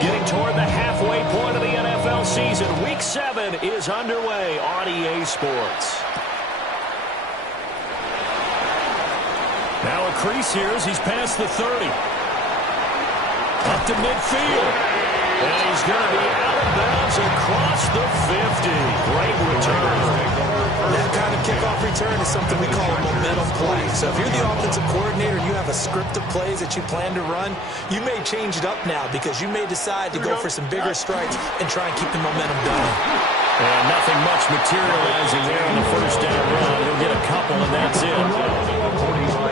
Getting toward the halfway point of the NFL season. Week 7 is underway on EA Sports. Now a crease here as he's past the 30. Up to midfield. And he's going to be out of bounds across the 50. Great return. That kind of kickoff return is something we call a momentum play. So if you're the offensive coordinator and you have a script of plays that you plan to run, you may change it up now because you may decide to go for some bigger strikes and try and keep the momentum going. And nothing much materializing there in the first down run. He'll get a couple, and that's it.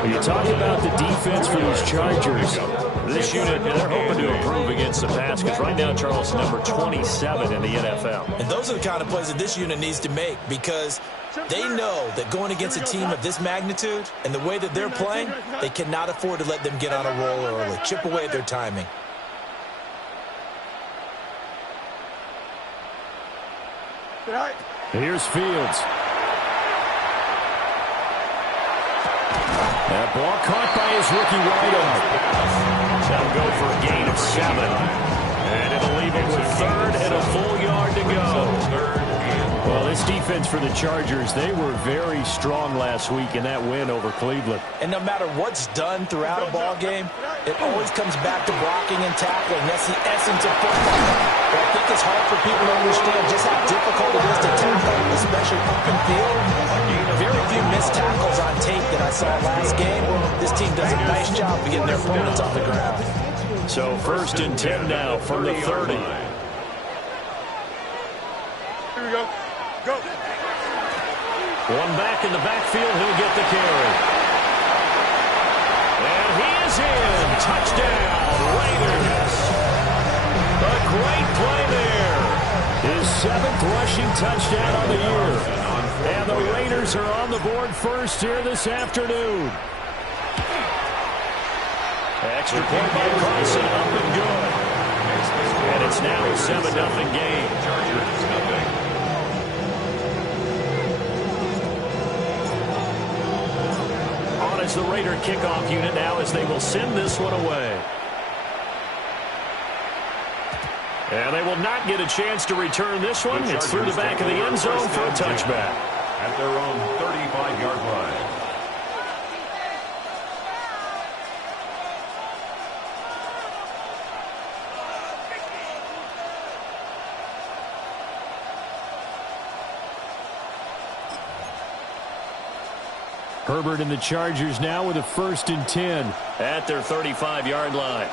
When you talk about the defense for these Chargers, this unit, they're hoping to improve against the pass because right now, Charles, number 27 in the NFL. And those are the kind of plays that this unit needs to make because they know that going against a team of this magnitude and the way that they're playing, they cannot afford to let them get on a roll early, chip away at their timing. Here's Fields. That ball caught by his rookie wideout. That'll go for a gain of 7. And it'll leave him with 3rd and a full yard to go. Well, this defense for the Chargers, they were very strong last week in that win over Cleveland. And no matter what's done throughout a ball game, it always comes back to blocking and tackling. That's the essence of football. But I think it's hard for people to understand just how difficult it is to tackle, especially open field. Very few missed tackles on tape that I saw last game. This team does a nice job of getting their opponents off the ground. So 1st and 10 now from the 30. Here we go. Go. One back in the backfield, he'll get the carry. And he is in. Touchdown, Raiders. A great play there. His 7th rushing touchdown on the year. And the Raiders are on the board first here this afternoon. Extra point by Carson, up and good. And it's now a 7-0 game. On as the Raider kickoff unit now as they will send this one away. And they will not get a chance to return this one. It's through the back of the end zone for a touchback. At their own 35-yard line. Herbert and the Chargers now with a 1st and 10 at their 35-yard line.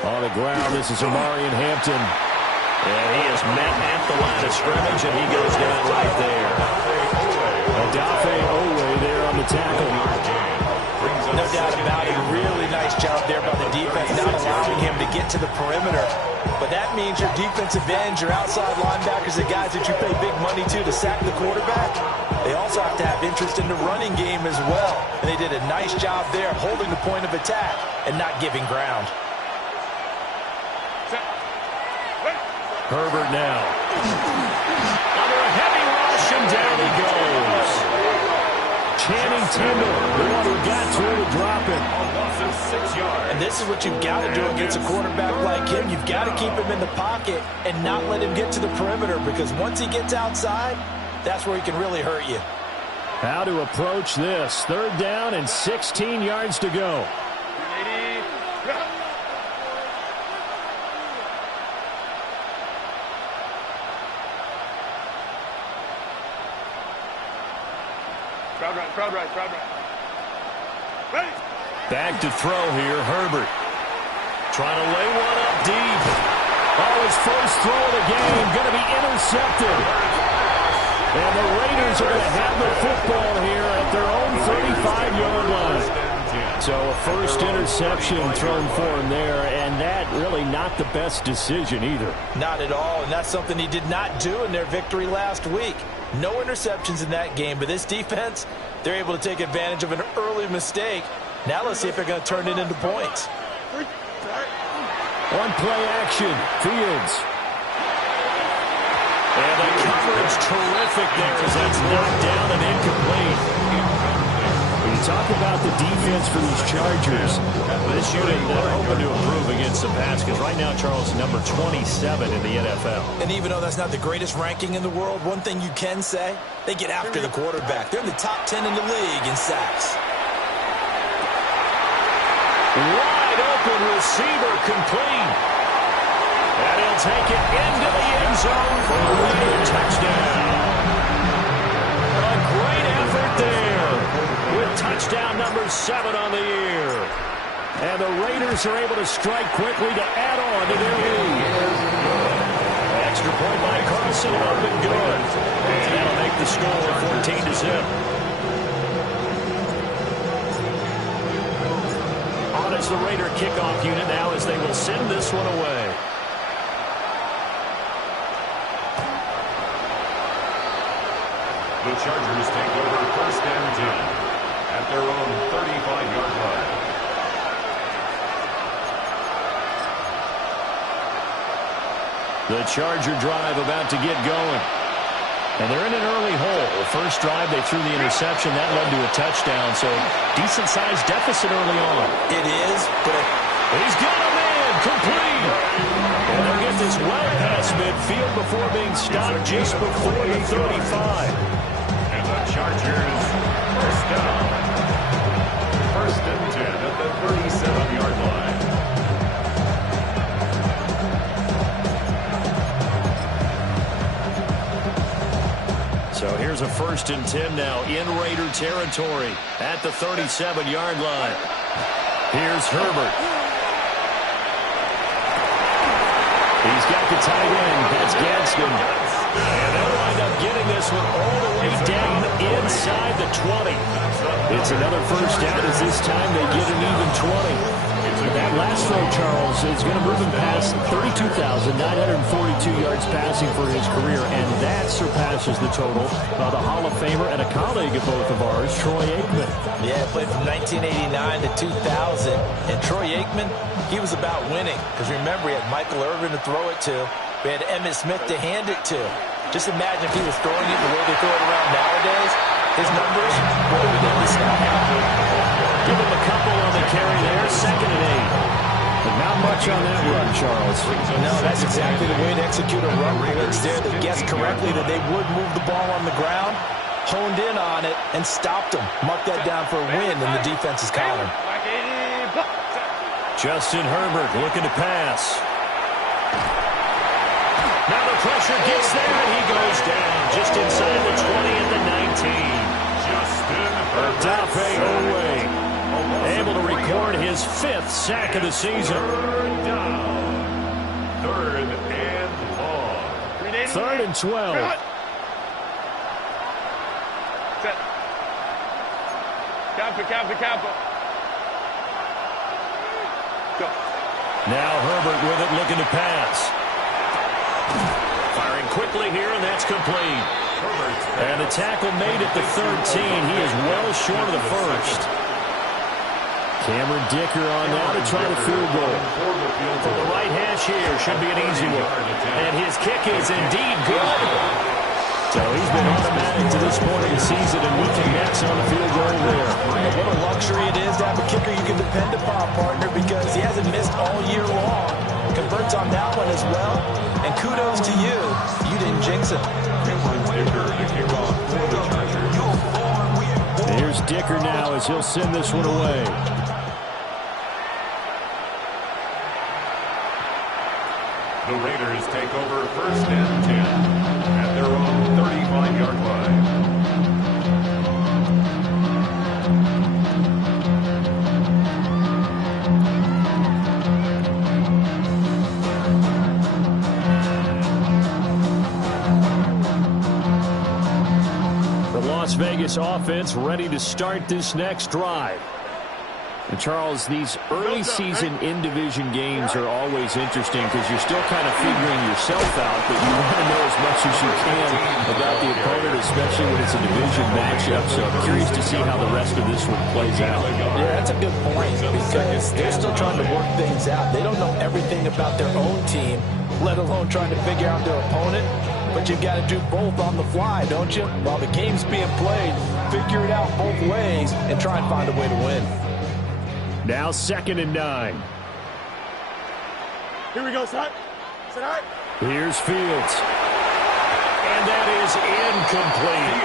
On the ground, this is Omarion Hampton. And he is met at the line of scrimmage, and he goes down right there. Odafe Oweh there on the tackle. No doubt about it. Really nice job there by the defense, not allowing him to get to the perimeter. But that means your defensive ends, your outside linebackers, the guys that you pay big money to sack the quarterback, they also have to have interest in the running game as well. And they did a nice job there holding the point of attack and not giving ground. Herbert now. Under a heavy rush, and down he goes. Channing Tindall, the one who got through to drop him. And this is what you've got to do against a quarterback like him. You've got to keep him in the pocket and not let him get to the perimeter, because once he gets outside, that's where he can really hurt you. How to approach this. 3rd down and 16 yards to go. Crowd right. Ready. Back to throw here, Herbert. Trying to lay one up deep. Oh, his first throw of the game going to be intercepted. And the Raiders are going to have the football here at their own 35-yard line. So a first interception thrown for him there, and that really not the best decision either. Not at all, and that's something he did not do in their victory last week. No interceptions in that game, but this defense, they're able to take advantage of an early mistake. Now let's see if they're going to turn it into points. On play action, Fields. And the coverage terrific there as that's knocked down and incomplete. defense for these Chargers. This unit hoping to improve against the pass because right now, Charles, number 27 in the NFL. And even though that's not the greatest ranking in the world, one thing you can say, they get after the quarterback. They're in the top 10 in the league in sacks. Wide open receiver complete. And he'll take it into the end zone for a Raider touchdown. A great effort there with touchdown number 7 on the year. And the Raiders are able to strike quickly to add on to their lead. Extra point by Carson, up and good. And that'll make the score 14-0. On as the Raider kickoff unit now as they will send this one away. The Chargers take over 1st and 10 at their own 35-yard line. The Charger drive about to get going. And they're in an early hole. First drive, they threw the interception. That led to a touchdown, so decent-sized deficit early on. It is, but he's got a man complete. And they'll get this well past midfield before being stopped just before the 35. And the Chargers first down. 1st and 10 at the 37-yard line. So here's a 1st and 10 now in Raider territory at the 37-yard line. Here's Herbert. He's got the tight end. That's Gadsden. And they'll wind up getting this one all the way down inside the 20. It's another first down as this time they get an even 20. But that last throw, Charles, is going to move him past 32,942 yards passing for his career, and that surpasses the total of the Hall of Famer and a colleague of both of ours, Troy Aikman. yeah, played from 1989 to 2000. And Troy Aikman, he was about winning. Because remember, he had Michael Irvin to throw it to. We had Emmitt Smith to hand it to. Just imagine if he was throwing it the way they throw it around nowadays. His numbers, what would they be snapping? Give him a couple on the carry there, 2nd and 8. But not much on that run, Charles. No, that's exactly the way to execute a run blitz there. They guessed correctly that they would move the ball on the ground, honed in on it, and stopped them. Mark that down for a win in the defense's column. Justin Herbert looking to pass. Now the pressure gets there, and he goes down just inside the 20 at the 19. Justin Odafe Oweh able to record his 5th sack of the season. 3rd down. 3rd and long. 3rd and 12. Set. Camper. Go. Now Herbert with it, looking to pass. Firing quickly here, and that's complete. And the tackle made at the 13. He is well short of the first. Cameron Dicker on now to try the field goal. From the right hash here, should be an easy one. And his kick is indeed good. So he's been automatic to this point in the season, and we connects on the field goal there. What a luxury it is to have a kicker you can depend upon, partner, because he hasn't missed all year long. Converts on that one as well. And kudos to you. You didn't jinx it. Here's Dicker now as he'll send this one away. The Raiders take over 1st and 10 at their own 35-yard line. The Las Vegas offense ready to start this next drive. And Charles, these early season in-division games are always interesting because you're still kind of figuring yourself out, but you want to know as much as you can about the opponent, especially when it's a division matchup. So I'm curious to see how the rest of this one plays out. Yeah, that's a good point because they're still trying to work things out. They don't know everything about their own team, let alone trying to figure out their opponent. But you've got to do both on the fly, don't you? While the game's being played, figure it out both ways and try and find a way to win. Now 2nd and 9. Here we go, son. Sit high. Here's Fields. And that is incomplete.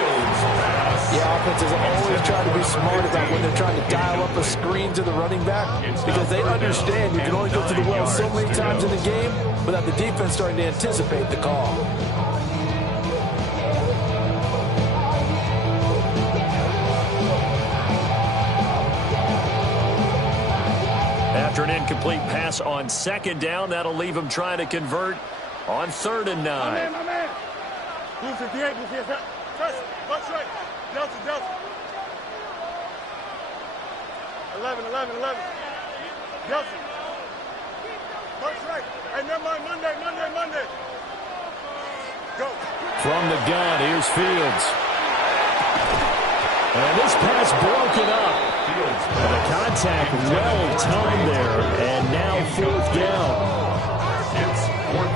The offenses always try to be smart about when they're trying to dial up a screen to the running back because they understand you can only go to the well so many times in the game without the defense starting to anticipate the call. After an incomplete pass on 2nd down, that'll leave him trying to convert on 3rd and 9. My man, my man. Blue 58, Blue 58. Trust, left straight. Delta, Delta. 11. Delta. Left straight. Hey, never mind, Monday. Go. From the gun, here's Fields. And this pass broken up. The contact well timed there, and now 4th down.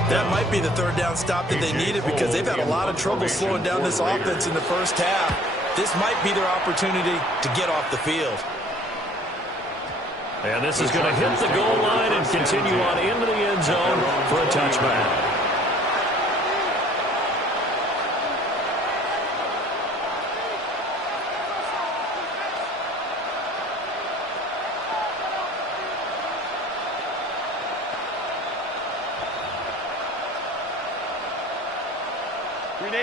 That might be the 3rd down stop that they needed because they've had a lot of trouble slowing down this offense in the first half. This might be their opportunity to get off the field. And this is going to hit the goal line and continue on into the end zone for a touchback.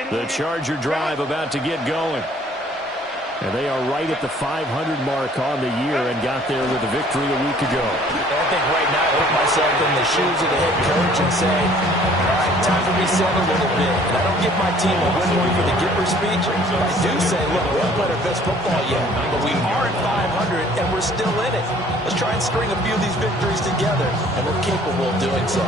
The Charger drive about to get going. And they are right at the 500 mark on the year and got there with a victory a week ago. I think right now I put myself in the shoes of the head coach and say, all right, time to reset a little bit. And I don't give my team a win one for the Gipper speech. But I do say, look, we haven't played our best football yet. But we are at 500 and we're still in it. Let's try and string a few of these victories together. And we're capable of doing so.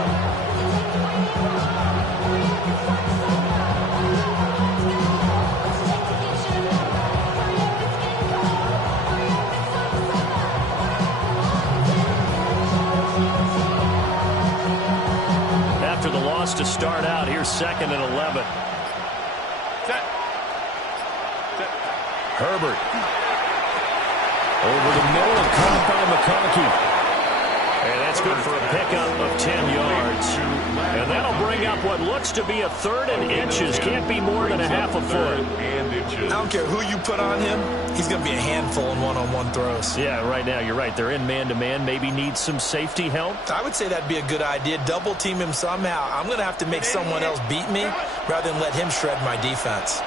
After the loss to start out, here's 2nd and 11. Set. Herbert. Over the middle, caught by McConkey. And that's good for a pickup of 10 yards. And that'll bring up what looks to be a 3rd and inches. Can't be more than a half a foot. I don't care who you put on him. He's going to be a handful in one-on-one throws. Yeah, right now, you're right. They're in man-to-man. Maybe need some safety help. I would say that'd be a good idea. Double team him somehow. I'm going to have to make someone else beat me rather than let him shred my defense.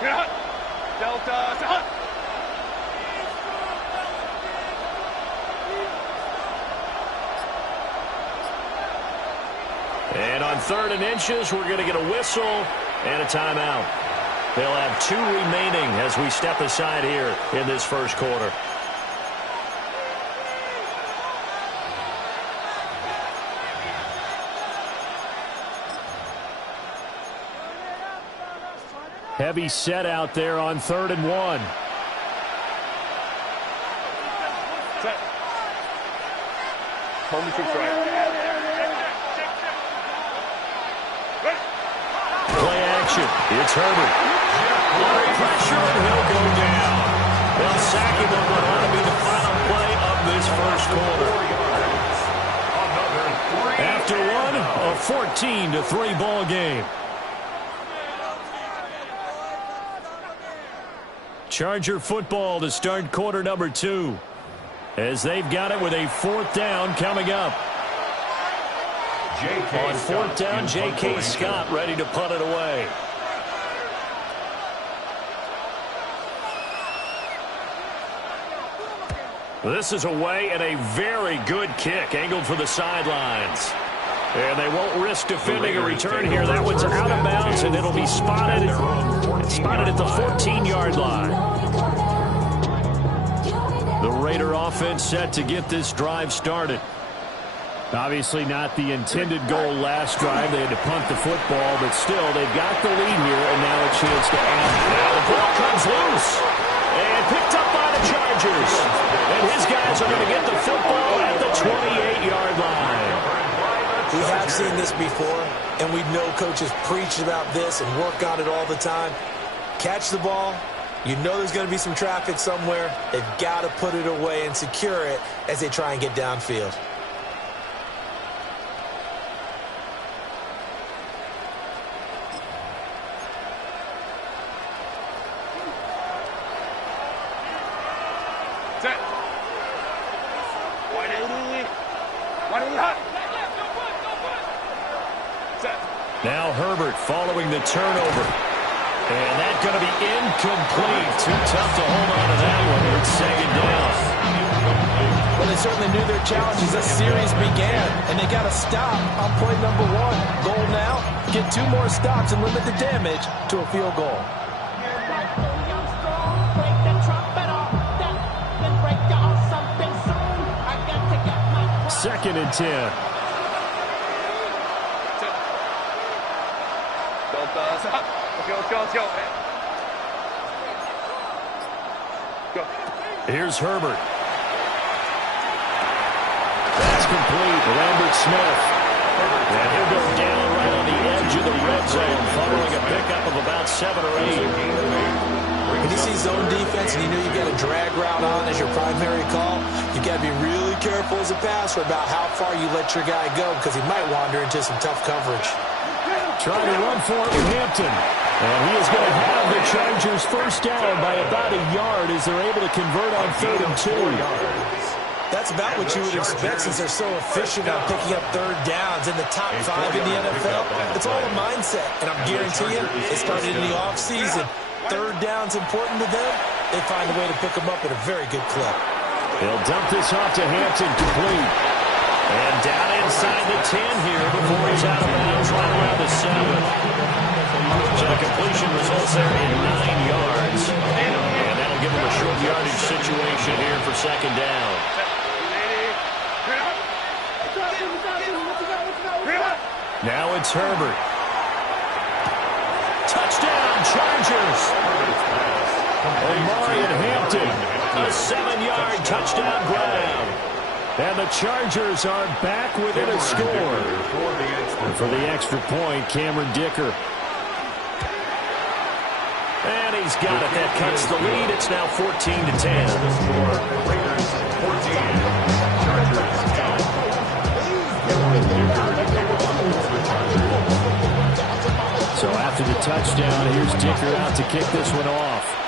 380. Delta. Set. And on 3rd and inches, we're going to get a whistle and a timeout. They'll have 2 remaining as we step aside here in this first quarter. Heavy set out there on 3rd and 1. Set. Home to right. Play action. It's Herbert. Under pressure, and he'll go down. They'll sack him on what ought to be the final play of this first quarter. After one, a 14-3 ball game. Charger football to start quarter number 2. As they've got it with a 4th down coming up. On 4th down, J.K. Scott ready to punt it away. This is away and a very good kick angled for the sidelines. And they won't risk defending a return here. That one's out of bounds, and it'll be spotted at the 14-yard line. The Raider offense set to get this drive started. Obviously not the intended goal last drive. They had to punt the football, but still, they've got the lead here, and now a chance to add. Now the ball comes loose and picked up by the Chargers. And his guys are going to get the football at the 28-yard line. We have seen this before, and we know coaches preach about this and work on it all the time. Catch the ball, You know there's going to be some traffic somewhere. They've got to put it away and secure it as they try and get downfield. Now Herbert following the turnover. And that's going to be incomplete. Too tough to hold on to that one. It's second down. Well, they certainly knew their challenges. This series began, and they got to stop on play number 1. Goal now, get 2 more stops and limit the damage to a field goal. Second and 10. Here's Herbert. That's complete. Lambert Smith. And he'll go down right on the edge of the red zone following a pickup of about 7 or 8. When you see zone defense and you know you've got a drag route on as your primary call, you've got to be really careful as a passer about how far you let your guy go because he might wander into some tough coverage. Trying to run for it with Hampton. And he is going to have the Chargers first down by about a yard as they're able to convert on 3rd and 2. That's about what you would expect since they're so efficient on picking up 3rd downs in the top 5 in the NFL. It's all a mindset, and I'm guaranteeing you, it started in the offseason. 3rd down's important to them. They find a way to pick them up at a very good clip. They'll dump this off to Hampton, complete. And down inside the 10 here before he's out of bounds right around the 7. So the completion results there in 9 yards. And that'll give him a short yardage situation here for second down. Now it's Herbert. Touchdown, Chargers. Omarion Hampton, a 7-yard touchdown grab. And the Chargers are back within a score. And for the extra point, Cameron Dicker. And he's got it. That cuts the lead. It's now 14-10. So after the touchdown, here's Dicker out to kick this one off.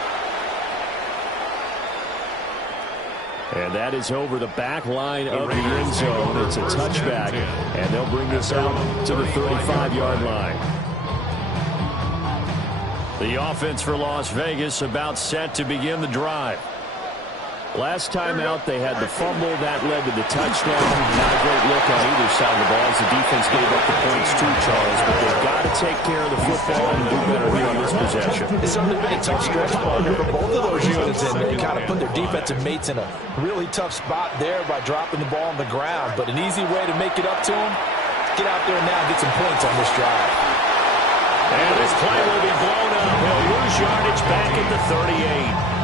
And that is over the back line of the end zone. It's a touchback, and they'll bring this out to the 35-yard line. The offense for Las Vegas about set to begin the drive. Last time out, they had the fumble. That led to the touchdown. Not a great look on either side of the ball as the defense gave up the points too, Charles. But they've got to take care of the football and do better here on this possession. It's certainly been a tough stretch partner for both of those units, and they kind of put their defensive mates in a really tough spot there by dropping the ball on the ground. But an easy way to make it up to them, get out there now and get some points on this drive. And this play will be blown up. He'll lose yardage back at the 38.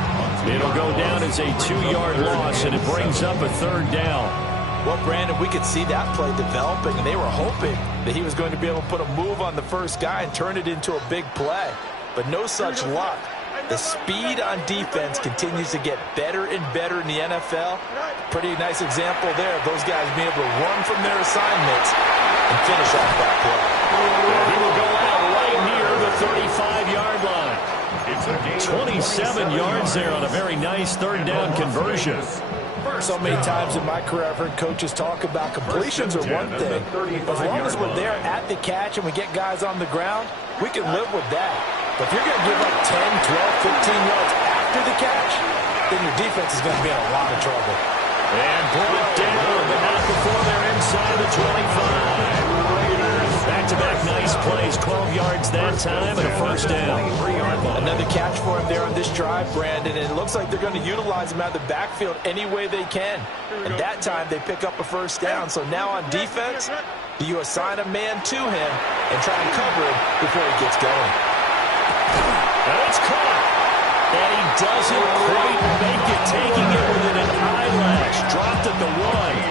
It'll go down as a 2-yard loss, and it brings up a 3rd down. Well, Brandon, we could see that play developing, and they were hoping that he was going to be able to put a move on the first guy and turn it into a big play. But no such luck. The speed on defense continues to get better and better in the NFL. Pretty nice example there of those guys being able to run from their assignments and finish off that play. He will go out right near the 35-yard line. 27 yards there on a very nice 3rd down conversion. So many times in my career I've heard coaches talk about completions are one thing. As long as we're there at the catch and we get guys on the ground, we can live with that. But if you're going to give up 10, 12, 15 yards after the catch, then your defense is going to be in a lot of trouble. And brought down, but not before they're inside the 25. Back-to-back nice plays, 12 yards that time and a first down. Another catch for him there on this drive, Brandon, and it looks like they're going to utilize him out of the backfield any way they can. And that time they pick up a first down. So now on defense, do you assign a man to him and try and cover him before he gets going? And it's caught. And he doesn't quite make it, taking it within an eyelash. Dropped at the 1.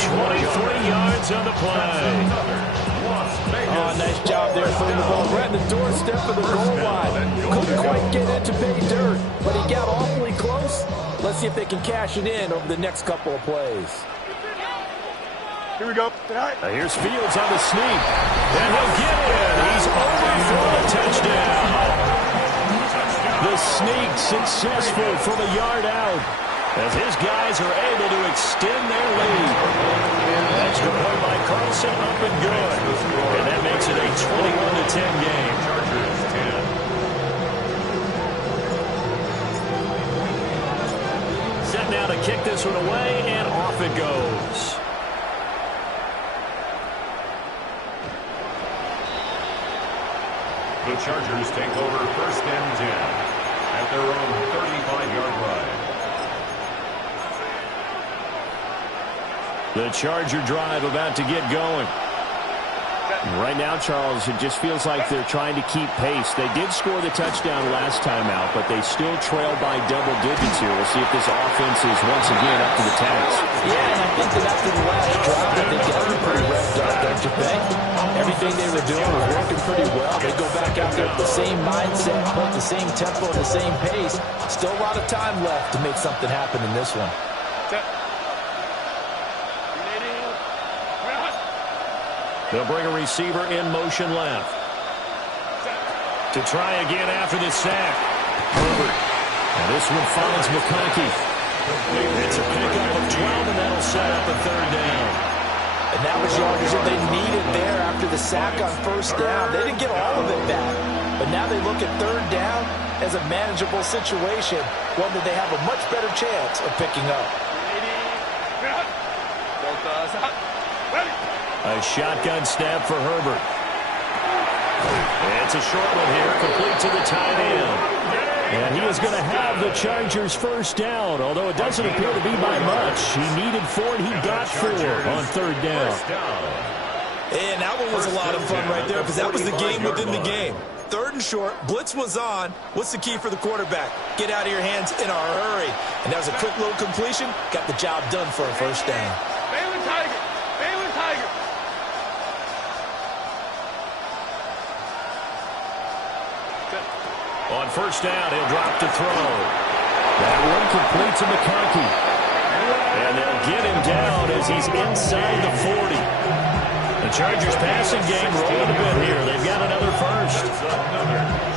23 yards on the play. Oh, nice job there throwing the ball right in the doorstep of the goal line. Couldn't quite didn't get into pay dirt, but he got awfully close. Let's see if they can cash it in over the next couple of plays. Here we go. Here's Fields on the sneak. And he'll get it. He's overthrown a touchdown. The sneak successful from a yard out, as his guys are able to extend their lead. Extra point by Carlson, up and good. And that makes it a 21-10 game. Chargers 10. Set now to kick this one away, and off it goes. The Chargers take over first and 10 at their own 35-yard line. The Charger drive about to get going. Right now, Charles, it just feels like they're trying to keep pace. They did score the touchdown last time out, but they still trail by double digits here. We'll see if this offense is once again up to the task. Yeah, and I think that after the last drive, they got them pretty revved up, don't you think? Everything they were doing was working pretty well. They go back out there with the same mindset, play the same tempo, the same pace. Still a lot of time left to make something happen in this one. They'll bring a receiver in motion left. To try again after the sack. Herbert. And this one finds McConkey. It's a pickup of 12, and that'll set up a third down. And that was yardage that they needed there after the sack on first down. They didn't get all of it back. But now they look at third down as a manageable situation, one that they have a much better chance of picking up. A shotgun snap for Herbert. It's a short one here, complete to the tight end. And he is going to have the Chargers first down, although it doesn't appear to be by much. He needed 4, and he got 4 on third down. And that one was a lot of fun right there, because that was the game within the game. Third and short, blitz was on. What's the key for the quarterback? Get out of your hands in a hurry. And that was a quick little completion. Got the job done for a first down. Baylor Tiger. Baylor Tiger. On first down, he'll drop to throw. That one complete to McConkey. And they'll get him down as he's inside the 40. The Chargers passing game rolling a bit here. They've got another first.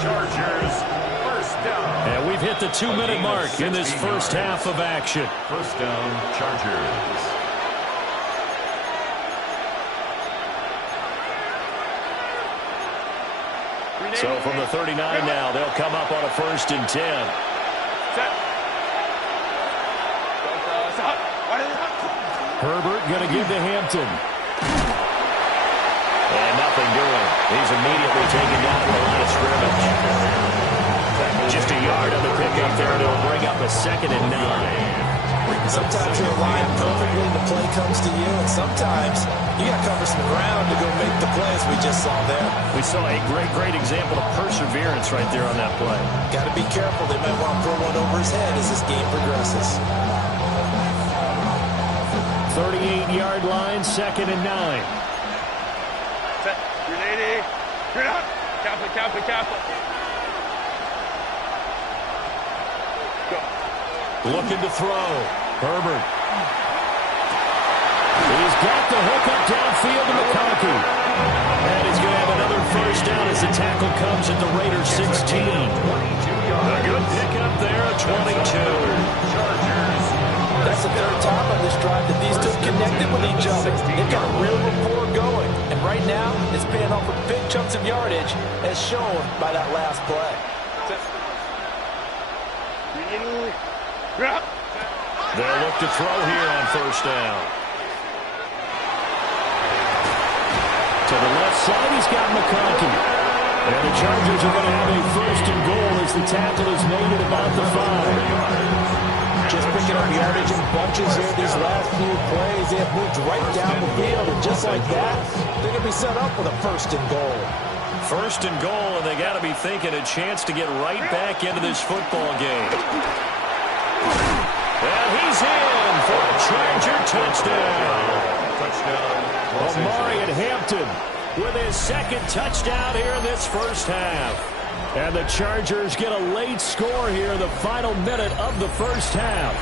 Chargers first down. And we've hit the 2-minute mark in this first half of action. First down, Chargers. So from the 39 now, they'll come up on a first and 10. Herbert going to give to Hampton. And nothing doing. He's immediately taken down to the line of scrimmage. Just a yard on the pickup there, and it'll bring up a 2nd and 9. Sometimes you're aligned perfectly, the play comes to you, and sometimes you got to cover some ground to go make the plays we just saw there. We saw a great example of perseverance right there on that play. Got to be careful. They might want to throw one over his head as this game progresses. 38-yard line, 2nd and 9. Set. Grenade. Grenade. Kappa. Looking to throw. Herbert. He's got the hook up downfield to McConkey. And he's going to have another first down as the tackle comes at the Raiders 16. A good pickup there at 22. That's the third time on this drive that these two connected with each other. They've got a real rapport going. And right now, it's paying off with big chunks of yardage, as shown by that last play. They'll look to throw here on first down. To the left side, he's got McConkey. And the Chargers are going to have a first and goal as the tackle is made at about the 5. Just picking up yardage in bunches here these last few plays. They have moved right down the field, and just like that, they're going to be set up with a first and goal. First and goal, and they got to be thinking a chance to get right back into this football game. And he's in for a Charger touchdown. Omarion Hampton with his 2nd touchdown here in this first half. And the Chargers get a late score here, the final minute of the first half.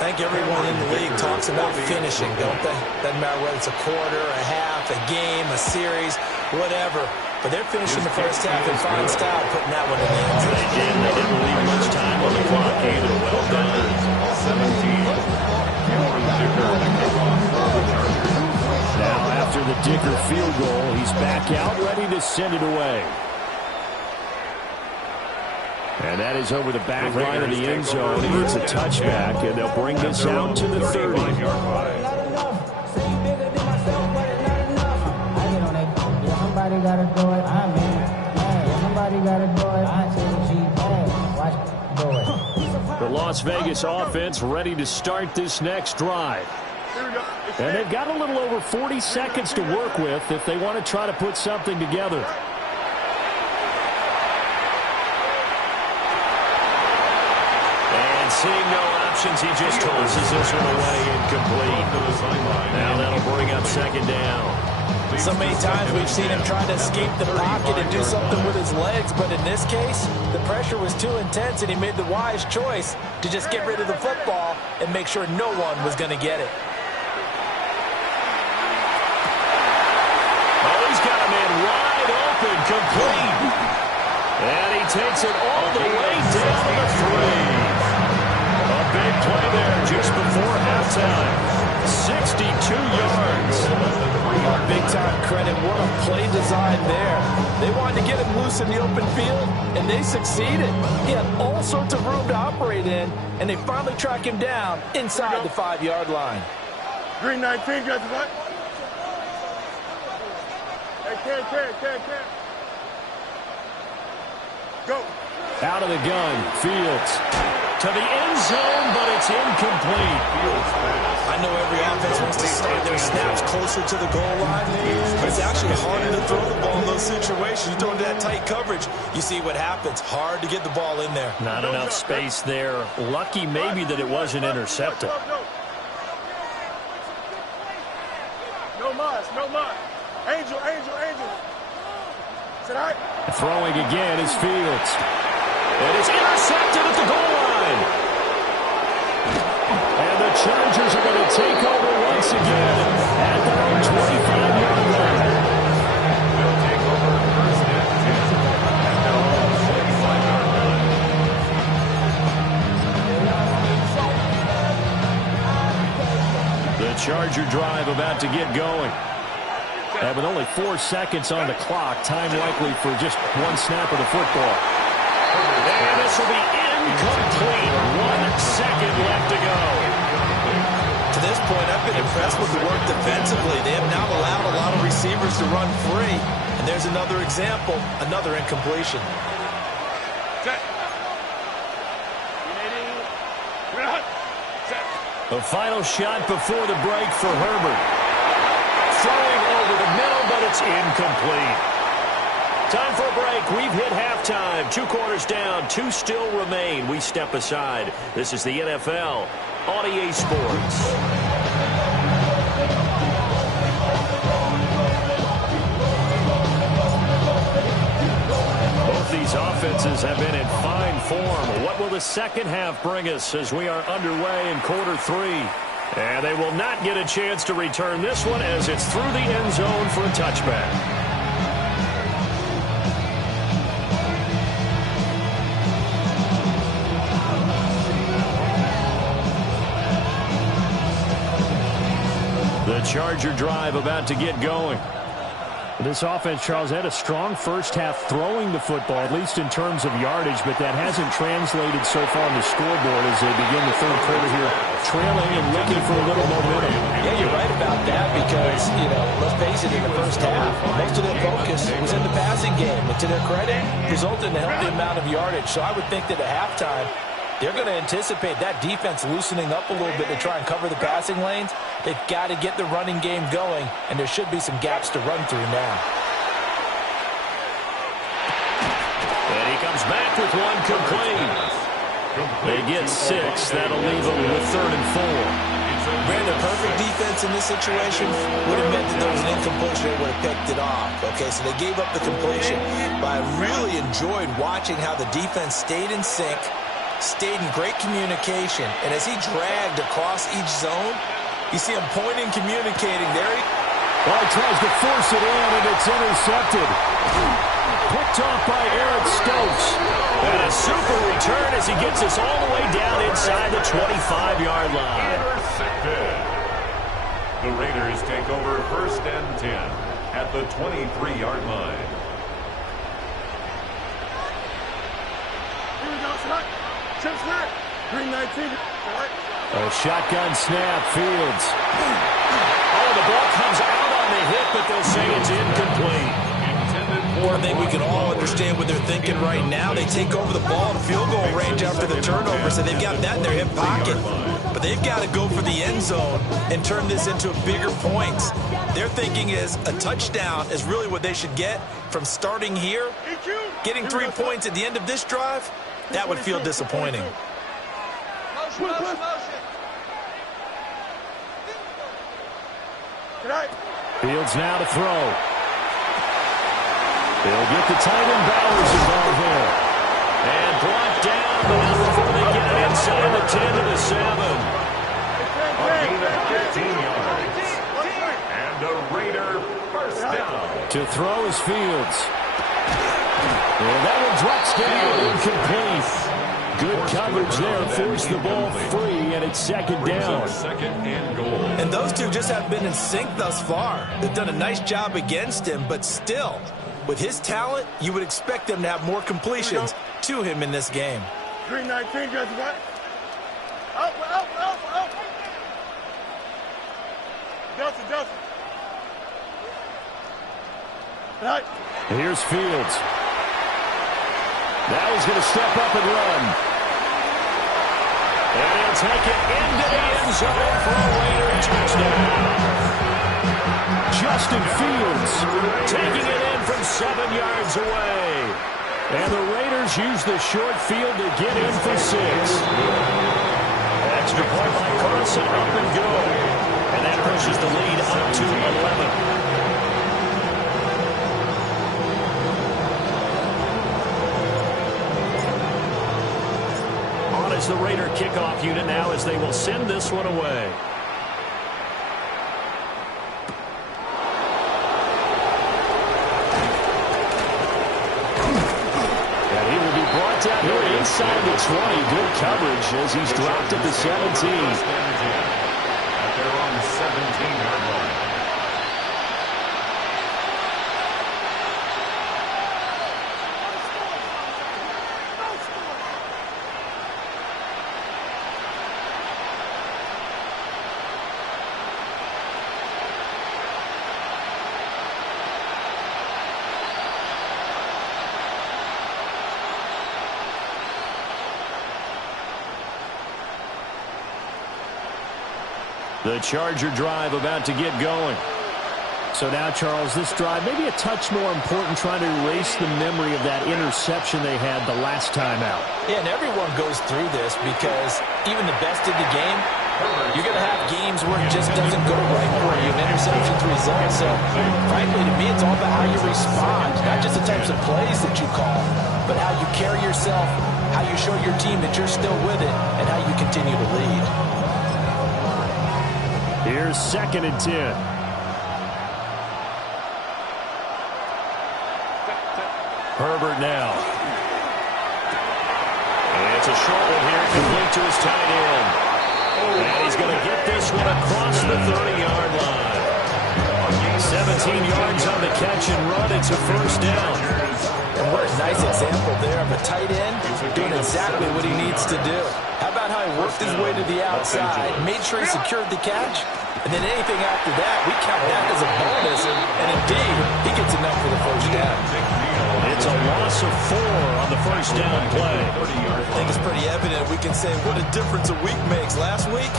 I think everyone in the league talks about finishing, don't they? Doesn't matter whether it's a quarter, a half, a game, a series, whatever. But they're finishing the first half in fine style, putting that one in the end zone. They didn't leave much time on the clock either. Well done. 17. Now after the Dicker field goal, he's back out, ready to send it away. And that is over the back line of the end zone. It's a touchback, and they'll bring this out to the 30. Somebody gotta do it. I'm in. Somebody gotta do it. I tell G, watch do it. The Las Vegas offense ready to start this next drive. And they've got a little over 40 seconds to work with if they want to try to put something together. And seeing no options, he just tosses this one away incomplete. Now that'll bring up second down. So many times we've seen him try to escape the pocket and do something with his legs, but in this case, the pressure was too intense and he made the wise choice to just get rid of the football and make sure no one was going to get it. Oh, he's got a man wide open, complete. And he takes it all the way down the 3. A big play there just before halftime. 62 yards. Big-time credit. What a play design there. They wanted to get him loose in the open field, and they succeeded. He had all sorts of room to operate in, and they finally track him down inside the 5-yard line. Green 19, guys, what? Hey, Cam. Go. Out of the gun, Fields to the end zone, but it's incomplete. I know every offense wants to start their snaps closer to the goal line, but it's actually harder to throw the ball in those situations. You throw into that tight coverage, you see what happens. Hard to get the ball in there. Not enough space there. Lucky maybe that it wasn't intercepted. No mas. Angel. Is it all right? Throwing again is Fields. It is intercepted at the goal line. And the Chargers are going to take over once again at their own 25-yard line. They'll take over first and 10 at their own 25-yard line. The Charger drive about to get going. And with only 4 seconds on the clock, time likely for just one snap of the football. And this will be incomplete. 1 second left to go. To this point, I've been impressed with the work defensively. They have now allowed a lot of receivers to run free. And there's another example, another incompletion. The final shot before the break for Herbert. Throwing over the middle, but it's incomplete. Time for a break. We've hit halftime. 2 quarters down, 2 still remain. We step aside. This is the NFL on EA Sports. Both these offenses have been in fine form. What will the second half bring us as we are underway in quarter 3? And they will not get a chance to return this one as it's through the end zone for a touchback. The Charger drive about to get going. This offense, Charles, had a strong first half throwing the football, at least in terms of yardage, but that hasn't translated so far on the scoreboard as they begin the third quarter here, trailing and looking for a little momentum. Yeah, you're right about that because, let's face it, in the first half, most of their focus was in the passing game. And to their credit, resulted in a healthy amount of yardage. So I would think that at halftime, they're going to anticipate that defense loosening up a little bit to try and cover the passing lanes. They've got to get the running game going, and there should be some gaps to run through now. And he comes back with one complete. They get 6. That'll leave them with 3rd and 4. Brandon, perfect defense in this situation would have meant that there was an incompletion. They would have picked it off. Okay, so they gave up the completion. But I really enjoyed watching how the defense stayed in sync, stayed in great communication, and as he dragged across each zone, you see him pointing, communicating. There he tries to force it in, and it's intercepted. Picked off by Eric Stokes. And a super return as he gets us all the way down inside the 25-yard line. Intercepted. The Raiders take over 1st and 10 at the 23-yard line. Here we go, Scott. Chip snap. Green 19. A shotgun snap, Fields. Oh, the ball comes out on the hit, but they'll say it's incomplete. I think we can all understand what they're thinking right now. They take over the ball in field goal range after the turnover, so they've got that in their hip pocket. But they've got to go for the end zone and turn this into bigger points. Their thinking is a touchdown is really what they should get from starting here. Getting 3 points at the end of this drive, that would feel disappointing. Motion. Fields now to throw. They'll get the tight end Bowers involved there. And blocked down, but not before they get it inside the 10 to the 7. A gain of 15 yards. And a Raider first down. To throw is Fields. And that one drops down, incomplete. Good coverage there, forced the ball free, and it's 2nd down. 2nd and goal. And those two just haven't been in sync thus far. They've done a nice job against him, but still, with his talent, you would expect them to have more completions to him in this game. Green 19, guys, what? Out. Delta. Right. Here's Fields. Now he's going to step up and run. And he'll take it into the end zone for a Raider touchdown. Justin Fields taking it in from 7 yards away. And the Raiders use the short field to get in for 6. Extra point by Carlson, up and good. And that pushes the lead up to 11. Is the Raider kickoff unit now as they will send this one away. And he will be brought down here inside the 20. Good coverage as he's dropped at the 17. At their own 17-yard line. The Charger drive about to get going. So now, Charles, this drive maybe a touch more important, trying to erase the memory of that interception they had the last time out. Yeah, and everyone goes through this because even the best of the game, you're going to have games where it just doesn't go right for you, and interceptions result. So, frankly, to me, it's all about how you respond, not just the types of plays that you call, but how you carry yourself, how you show your team that you're still with it, and how you continue to lead. Here's 2nd and 10. Herbert now. And it's a short one here, complete to his tight end. And he's going to get this one across the 30-yard line. 17 yards on the catch and run. It's a first down. And what a nice example there of a tight end doing exactly what he needs to do. How about how he worked his way to the outside, made sure he secured the catch, and then anything after that, we count that as a bonus, and indeed, he gets enough for the first down. It's a loss of 4 on the first down play. I think it's pretty evident we can say what a difference a week makes. Last week,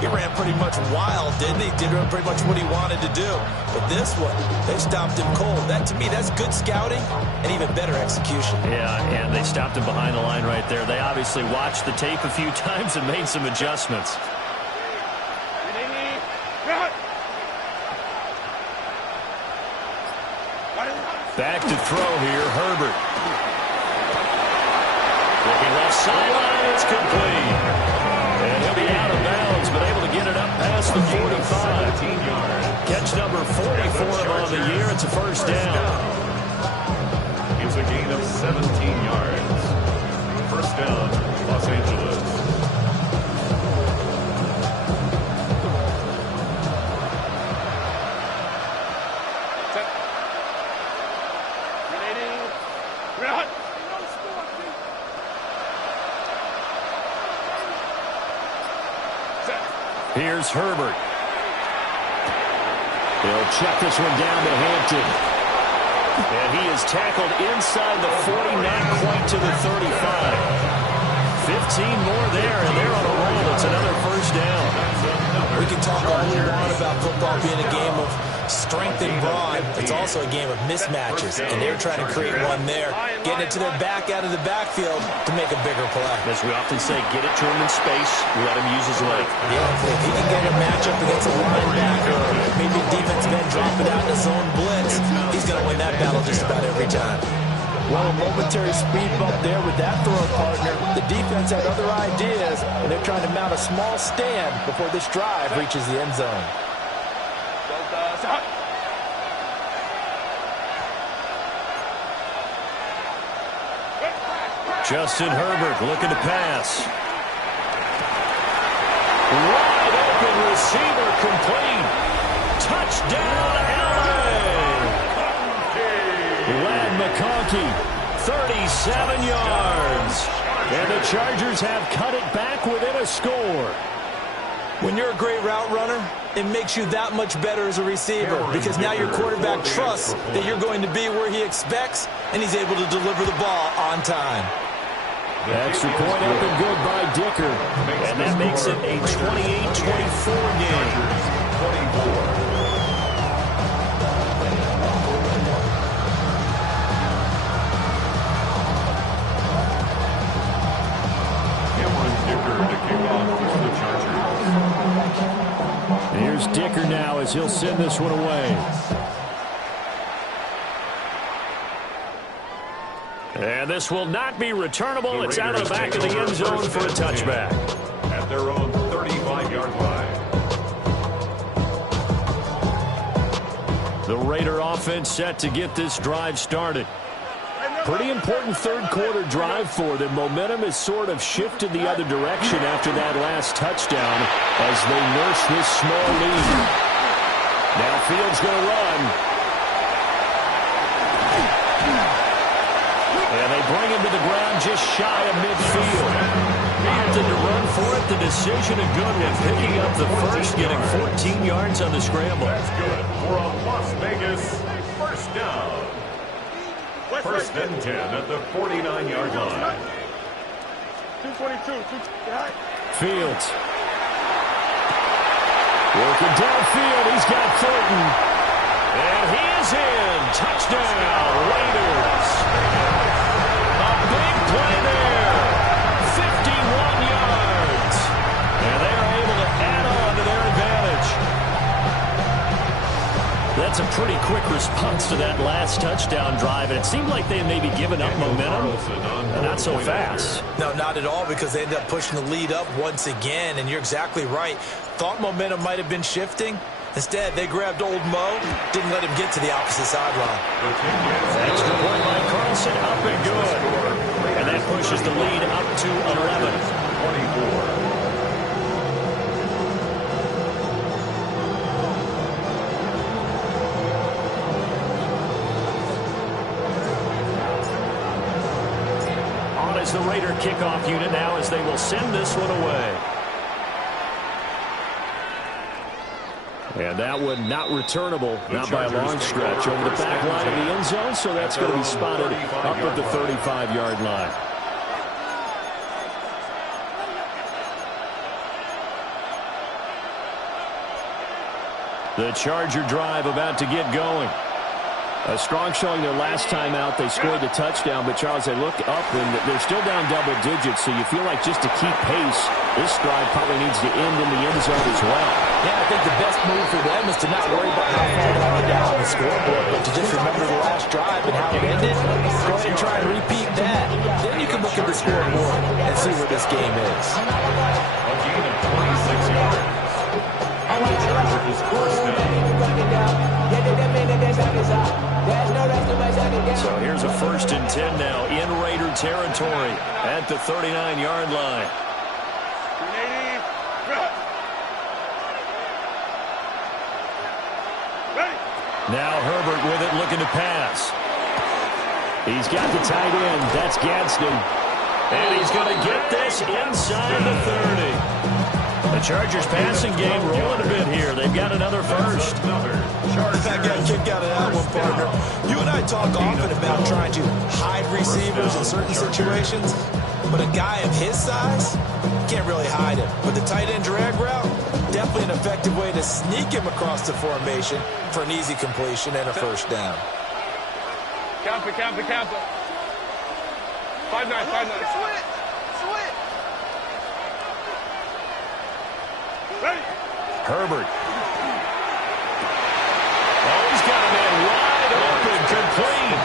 he ran pretty much wild, didn't he? Did pretty much what he wanted to do. But this one, they stopped him cold. That, to me, that's good scouting and even better execution. Yeah, and they stopped him behind the line right there. They obviously watched the tape a few times and made some adjustments. Back to throw here, Herbert. Looking left sideline, it's complete. And he'll be out of bounds, but able to get it up past the 45. Catch number 44 on the year. It's a first down. It's a gain of 17 yards. First down, Los Angeles. Here's Herbert. He'll check this one down to Hampton. And he is tackled inside the 40, not quite to the 35. 15 more there, and they're on a roll. It's another first down. We can talk all we want about football being a game of strength and brawn. It's also a game of mismatches, and they're trying to create one there, getting it to their back out of the backfield to make a bigger play. As we often say, get it to him in space, let him use his leg. Yeah, if he can get a matchup against a linebacker, or maybe a defensive end, drop it out in a zone blitz, he's going to win that battle just about every time. Well, a momentary speed bump there with that throw partner. The defense had other ideas, and they're trying to mount a small stand before this drive reaches the end zone. Justin Herbert looking to pass. Wide open receiver complete. Touchdown, LA! Ladd McConkey, 37 yards. And the Chargers have cut it back within a score. When you're a great route runner, it makes you that much better as a receiver because now your quarterback trusts that you're going to be where he expects, and he's able to deliver the ball on time. Extra point up and good by Dicker. And that makes it a 28-24 game. 24. Here's Dicker now as he'll send this one away. And this will not be returnable. It's out of the back of the end zone for a touchback. At their own 35-yard line. The Raider offense set to get this drive started. Pretty important third-quarter drive for them. Momentum has sort of shifted the other direction after that last touchdown as they nurse this small lead. Now Fields going to run. And they bring him to the ground just shy of midfield. Opted to run for it. The decision a good one. Picking up the first, getting 14 yards on the scramble. That's good for a Las Vegas first down. First and 10 at the 49-yard line. 222. Fields. Working downfield. He's got Thornton. And he is in. Touchdown, Raiders. A big play there. 51 yards. And they are able to add on to their advantage. That's a pretty quick response to that last touchdown drive. And it seemed like they had maybe given up momentum. Not so fast. No, not at all, because they ended up pushing the lead up once again. And you're exactly right. Thought momentum might have been shifting. Instead, they grabbed old Mo, didn't let him get to the opposite sideline. Extra point by Carlson, up and good. And that pushes the lead up to 11. 24. As the Raider kickoff unit now as they will send this one away. And that one not returnable, not by a long stretch, over the back line of the end zone, so that's going to be spotted up at the 35-yard line. The Charger drive about to get going. A strong showing their last time out. They scored the touchdown, but, Charles, they look up, and they're still down double digits, so you feel like just to keep pace, this drive probably needs to end in the end zone as well. Yeah, I think the best move for them is to not worry about how far they are down on the scoreboard, but to just remember the last drive and how it ended. Go ahead and try and repeat that. Then you can look at the scoreboard and see where this game is. A gain of 26 yards. The Chargers first down. So here's a 1st and 10 now in Raider territory at the 39-yard line. Now Herbert with it, looking to pass. He's got the tight end. That's Gadsden. And he's going to get this inside the 30. The Chargers passing game rolling a bit here. They've got another first. I got a kick out of that one, partner. You and I talk often about trying to hide receivers in certain situations, but a guy of his size can't really hide him. But the tight end drag route, definitely an effective way to sneak him across the formation for an easy completion and a first down. Camp it. 5-9. Sweet. Ready. Herbert. Oh, he's got a man wide open, complete.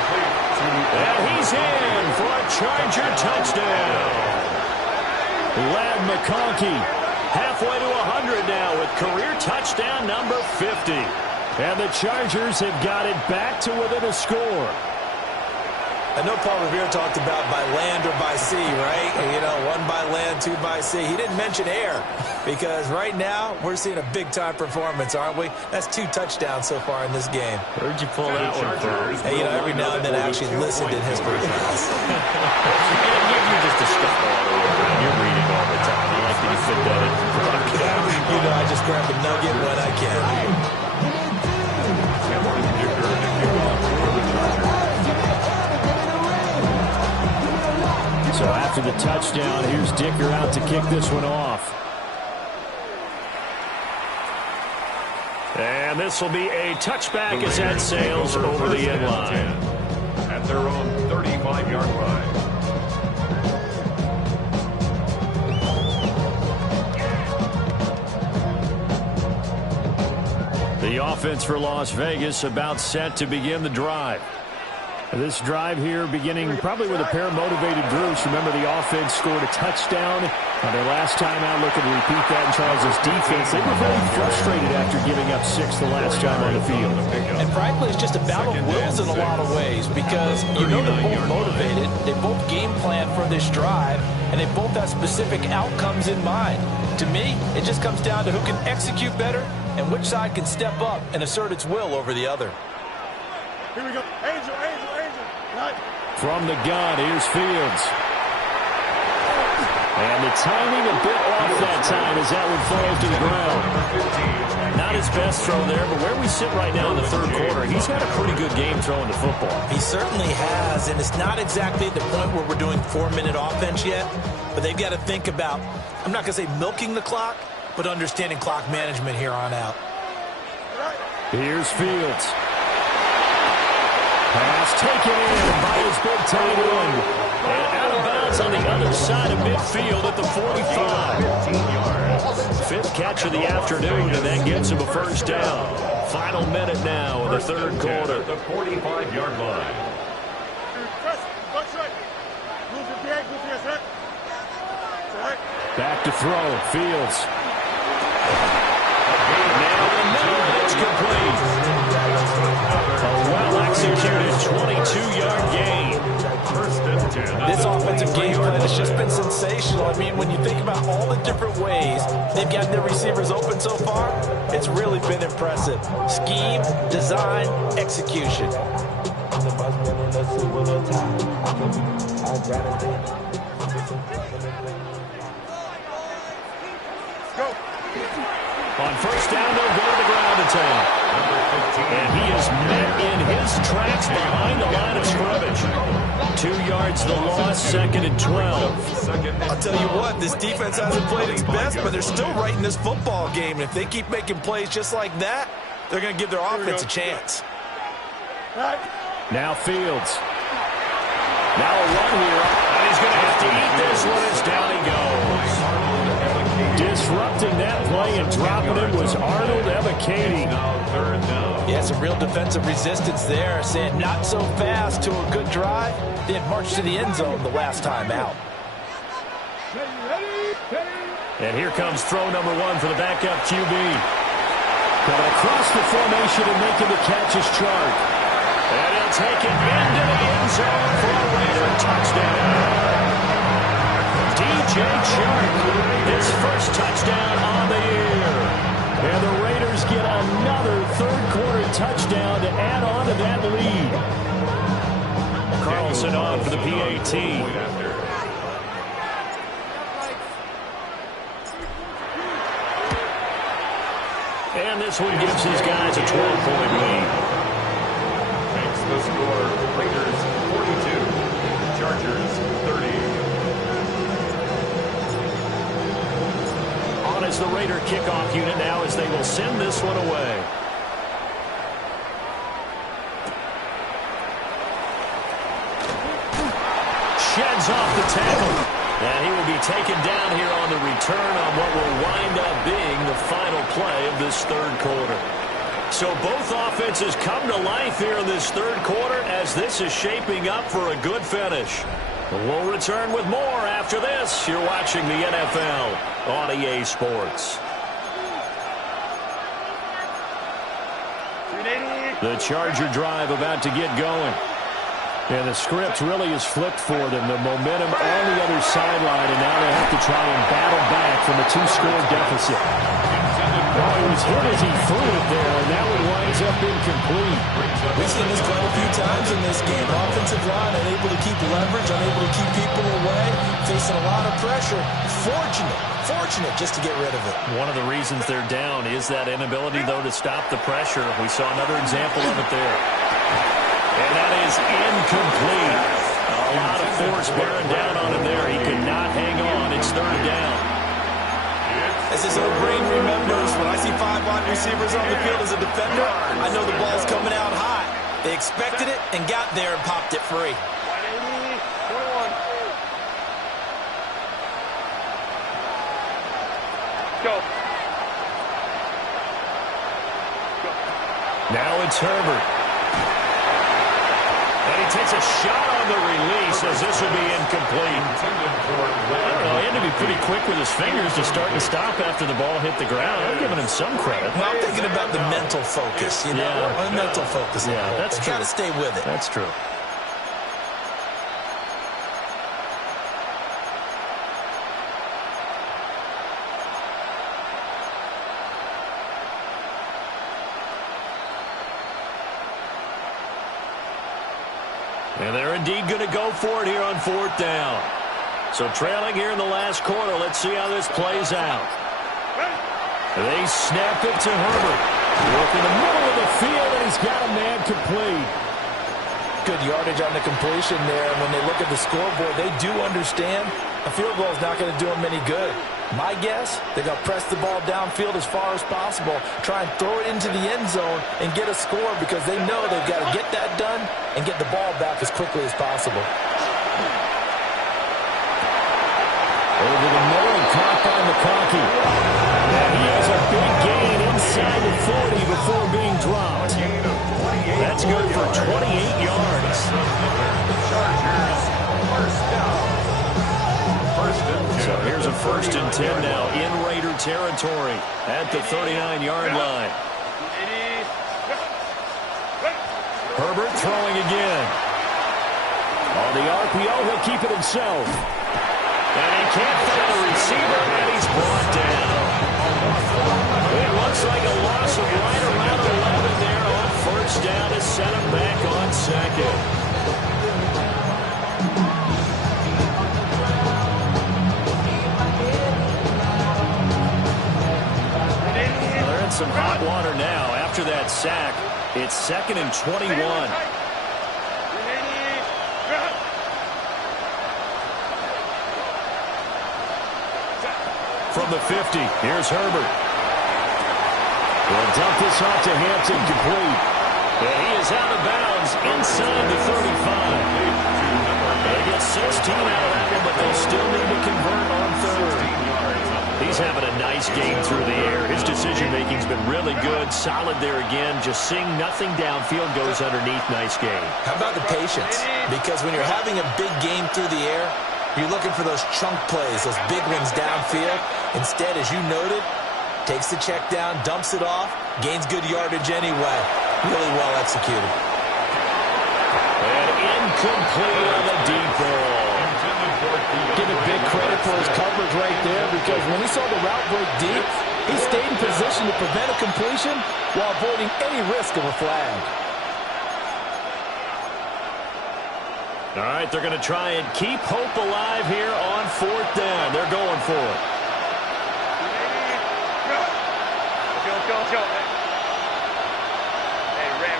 And he's in for a Charger touchdown. Ladd McConkey halfway to 100 now with career touchdown number 50. And the Chargers have got it back to within a score. I know Paul Revere talked about by land or by sea, right? You know, 1 by land, 2 by sea. He didn't mention air because right now we're seeing a big-time performance, aren't we? That's 2 touchdowns so far in this game. Where'd you pull that one from? Hey, you know, every now and then I actually listened in his podcast. You're just a scholar all the way around. You're reading all the time. I like that you fit that in the broadcast. You know, I just grab a nugget when I can. So after the touchdown, here's Dicker out to kick this one off. And this will be a touchback as that sails over the end line. At their own 35-yard line. The offense for Las Vegas about set to begin the drive. This drive here beginning probably with a pair of motivated Bruce. Remember, the offense scored a touchdown on their last time out. Looking to repeat that in Charles' defense. They were very frustrated after giving up 6 the last time on the field. And frankly, it's just a battle of wills in a lot of ways because you know they're both motivated. They both game plan for this drive, and they both have specific outcomes in mind. To me, it just comes down to who can execute better and which side can step up and assert its will over the other. Here we go. Angel. Right. From the gun, here's Fields. And the timing a bit off that time as that one falls to the ground. Not his best throw there, but where we sit right now in the third quarter, he's had a pretty good game throwing the football. He certainly has, and it's not exactly at the point where we're doing 4-minute offense yet, but they've got to think about, I'm not going to say milking the clock, but understanding clock management here on out. Here's Fields. Pass taken in by his big tight end. And out of bounds on the other side of midfield at the 45. 5th catch of the afternoon, and that gets him a first down. Final minute now in the third quarter. At the 45-yard line. Back to throw. Fields. Now it's complete. A well-executed 22-yard gain. This offensive game plan has just been sensational. I mean, when you think about all the different ways they've got their receivers open so far, it's really been impressive. Scheme, design, execution. On first down, they'll go to the ground attack. And he is met in his tracks behind the line of scrimmage. 2 yards the loss, 2nd and 12. I'll tell you what, this defense hasn't played its best, but they're still right in this football game. And if they keep making plays just like that, they're going to give their offense a chance. Now Fields. Now a run here, and he's going to have to eat this one as down he goes. Disrupting that play and dropping it was Arnold Ebiketie. Yeah, some real defensive resistance there, saying not so fast to a good drive. They had marched to the end zone the last time out. And here comes throw number 1 for the backup QB. Coming across the formation and making the catch is Chark. And he'll take it into the end zone for a Raider touchdown. DJ Chark, his first touchdown on the year. And the Raiders get another third-quarter touchdown to add on to that lead. Carlson on for the PAT. And this one gives these guys a 12-point lead. Makes the score Raiders 42, Chargers 30. On is the Raider kickoff unit now as they will send this one away. Sheds off the tackle. And he will be taken down here on the return on what will wind up being the final play of this third quarter. So both offenses come to life here in this third quarter as this is shaping up for a good finish. We'll return with more after this. You're watching the NFL on EA Sports. The Charger drive about to get going. And the script really is flipped for them. The momentum on the other sideline, and now they have to try and battle back from a 2-score deficit. Well, he was hit as he threw it there, and that one winds up incomplete. We've seen this quite a few times in this game. Offensive line unable to keep leverage, unable to keep people away, facing a lot of pressure. Fortunate just to get rid of it. One of the reasons they're down is that inability, though, to stop the pressure. We saw another example of it there. And that is incomplete. A lot of force bearing down on him there. He could not hang on. It's third down. As his own brain remembers, when I see 5 wide receivers on the field as a defender, I know the ball's coming out high. They expected it and got there and popped it free. Go. Now it's Herbert. And he takes a shot on the release as this will be incomplete. I don't know, he had to be pretty quick with his fingers to start and stop after the ball hit the ground. I'm giving him some credit. Well, I'm thinking about the mental focus, you know? Yeah. Mental focus. Yeah, that's true. Got to stay with it. That's true. And they're indeed going to go for it here on fourth down. So trailing here in the last quarter. Let's see how this plays out. They snap it to Herbert. Work in the middle of the field, and he's got a man complete. Good yardage on the completion there. When they look at the scoreboard, they do understand a field goal is not going to do them any good. My guess, they're going to press the ball downfield as far as possible, try and throw it into the end zone and get a score because they know they've got to get that done and get the ball back as quickly as possible. Over the middle and caught by McConkey. And he has a big gain inside the 40 before being dropped. That's good for 28 yards. So here's a 1st and 10 now in Raider territory at the 39-yard line. Herbert throwing again. On the RPO, he'll keep it himself. And he can't find a receiver, and he's brought down. It looks like a loss of right around 11 there on 1st down to set him back on 2nd. They're in some hot water now. After that sack, it's 2nd and 21. From the 50, here's Herbert. He'll dump this off to Hampton, complete. And he is out of bounds inside the 35. They get 16 out of that one, but they'll still need to convert on third. He's having a nice game through the air. His decision-making's been really good. Solid there again. Just seeing nothing downfield goes underneath. Nice game. How about the patience? Because when you're having a big game through the air, you're looking for those chunk plays, those big ones downfield. Instead, as you noted, takes the check down, dumps it off, gains good yardage anyway. Really well executed. And incomplete on the deep ball. Give it big credit for his coverage right there, because when he saw the route break deep, he stayed in position to prevent a completion while avoiding any risk of a flag. All right, they're going to try and keep hope alive here on fourth down. They're going for it. Let's go. Hey, ram.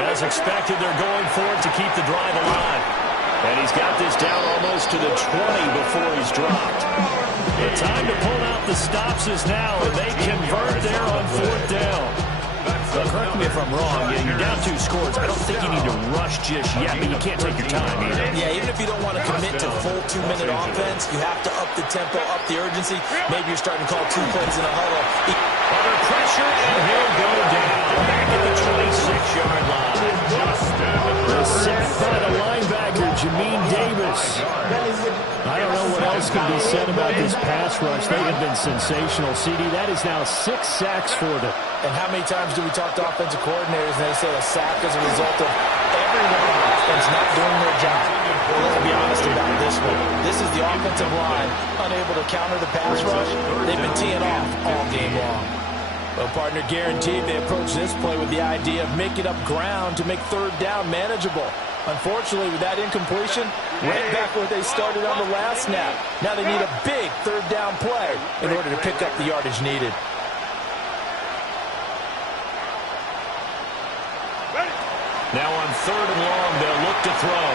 As expected, they're going for it to keep the drive alive. And he's got this down almost to the 20 before he's dropped. The time to pull out the stops is now, and they convert there on fourth down. Well, correct me if I'm wrong. You're down 2 scores. I don't think you need to rush just yet, but you can't take your time either. Yeah, even if you don't want to commit to full 2-minute offense, you have to up the tempo, up the urgency. Maybe you're starting to call 2 plays in a huddle. Under pressure, and he'll go down back at the 26-yard line. The sack by the linebacker, Jamin Davis. I don't know what else can be said about this pass rush. They have been sensational. CD, that is now 6 sacks for them. And how many times do we talk to offensive coordinators and they say a sack is a result of everyone on offense not doing their job? Well, let's be honest about this one. This is the offensive line unable to counter the pass rush. They've been teeing off all game long. Well, partner, guaranteed they approach this play with the idea of making up ground to make third down manageable. Unfortunately, with that incompletion, right back where they started on the last snap. Now they need a big third down play in order to pick up the yardage needed. Now on third and long, they'll look to throw.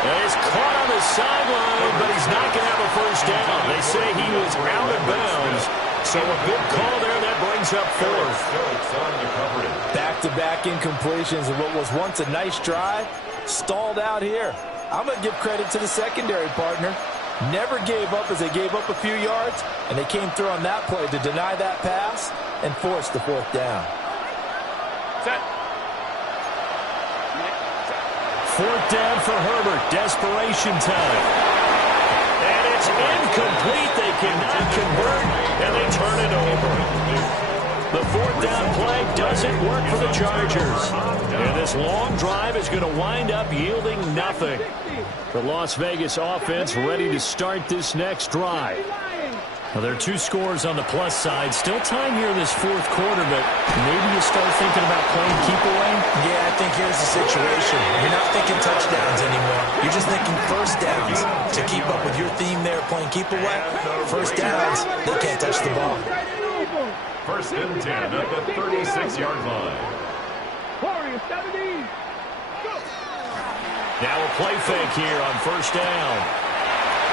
And he's caught on the sideline, but he's not going to have a first down. They say he was out of bounds. So a good call there that brings up fourth. Back-to-back incompletions of what was once a nice drive, stalled out here. I'm going to give credit to the secondary, partner. Never gave up as they gave up a few yards, and they came through on that play to deny that pass and force the fourth down. Fourth down for Herbert. Desperation time. And it's incomplete. They cannot convert, and they turn it over. The fourth down play doesn't work for the Chargers. And this long drive is going to wind up yielding nothing. The Las Vegas offense ready to start this next drive. Well, there are 2 scores on the plus side. Still time here in this fourth quarter, but maybe you start thinking about playing keep away? Yeah, I think here's the situation. You're not thinking touchdowns anymore. You're just thinking first downs. To keep up with your theme there, playing keep away, first downs, they can't touch the ball. First and 10 at the 36-yard line. Now a play fake here on first down.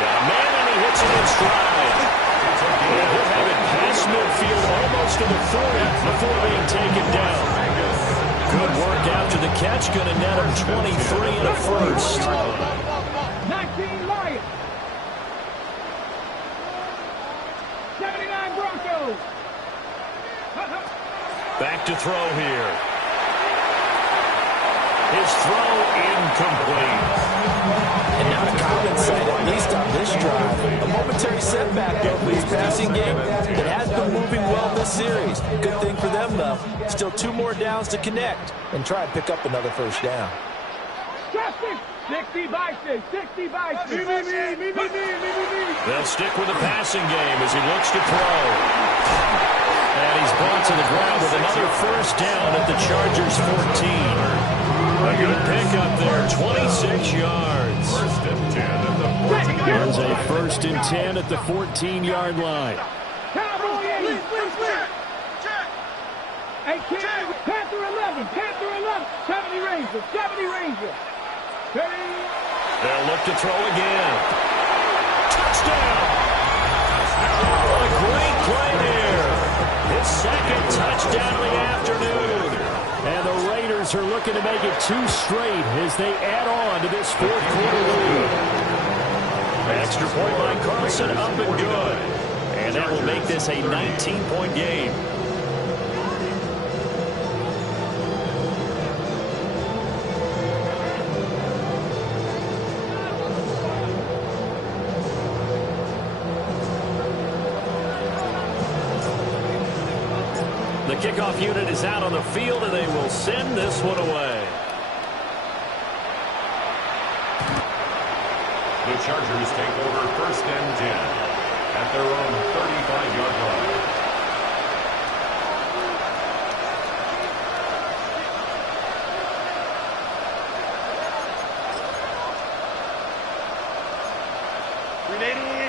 Got a man, and he hits it in stride. And he'll have it past midfield almost to the 40 before being taken down. Good work after the catch. Going to net him 23 and a first. 19 Lions. 79 Broncos. Back to throw here. His throw incomplete. And not a common sight, at least on this drive. A momentary setback there for his passing game that has been moving well this series. Good thing for them, though. Still 2 more downs to connect and try and pick up another first down. 60 by 6, 60 by 6. They'll stick with the passing game as he looks to throw. And he's brought to the ground with another first down at the Chargers 14. A good pickup there, 26 yards. First and 10 at the 14. There's a first and 10 at the 14-yard line. Hey, Panther 11, Panther 11. 70 Rangers, 70 Rangers. They'll look to throw again. Touchdown! A great play there. down to the afternoon. And the Raiders are looking to make it 2 straight as they add on to this fourth quarter lead. Extra point by Carlson, up and good. And that will make this a 19-point game. The kickoff unit is out on the field, and they will send this one away. The Chargers take over 1st and 10 at their own 35-yard line.